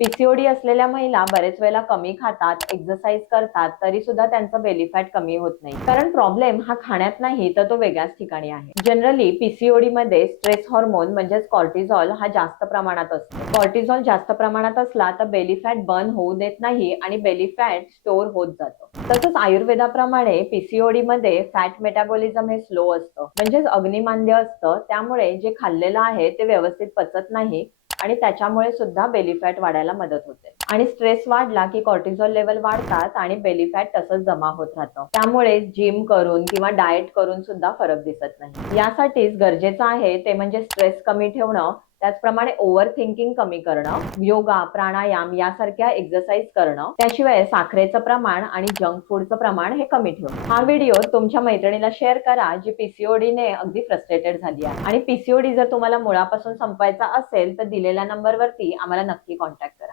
PCOD असलेल्या महिला बरेच वेळेला कमी खातात, एक्सरसाइज करतात, तरी सुद्धा त्यांचं बेली फॅट कमी होत नाही. कारण प्रॉब्लेम हा खाण्यात नाही तर तो वेगळ्याच ठिकाणी आहे. जनरली पीसीओडी मध्ये स्ट्रेस हार्मोन म्हणजेच कॉर्टिझॉल हा जास्त प्रमाणात असतो. कॉर्टिझॉल जास्त प्रमाणात असला तर बेली फॅट बर्न होऊ देत नाही आणि बेली फॅट स्टोअर होत जातं. तसंच आयुर्वेदाप्रमाणे पीसीओडी मध्ये फॅट मेटाबॉलिझम हे स्लो असतं, म्हणजेच अग्निमांद्य असतं. त्यामुळे जे खाल्लेलं आहे ते व्यवस्थित पचत नाही आणि त्याच्यामुळे सुद्धा बेली फॅट वाढायला मदत होते. आणि स्ट्रेस वाढला की कॉर्टिझॉल लेवल वाढतात आणि बेली फॅट तसंच जमा होत राहतं. त्यामुळे जिम करून किंवा डाएट करून सुद्धा फरक दिसत नाही. यासाठीच गरजेचं आहे ते म्हणजे स्ट्रेस कमी ठेवणं, त्याचप्रमाणे ओव्हर थिंकिंग कमी करणं, योगा, प्राणायाम यासारख्या एक्सरसाइज करणं, त्याशिवाय साखरेचं प्रमाण आणि जंक फूडचं प्रमाण हे कमी ठेवणं. हा व्हिडिओ तुमच्या मैत्रिणीला शेअर करा जी पीसीओडीने अगदी फ्रस्ट्रेटेड झाली आहे. आणि पीसीओडी जर तुम्हाला मुळापासून संपवायचा असेल तर दिलेल्या नंबरवरती आम्हाला नक्की कॉन्टॅक्ट करा.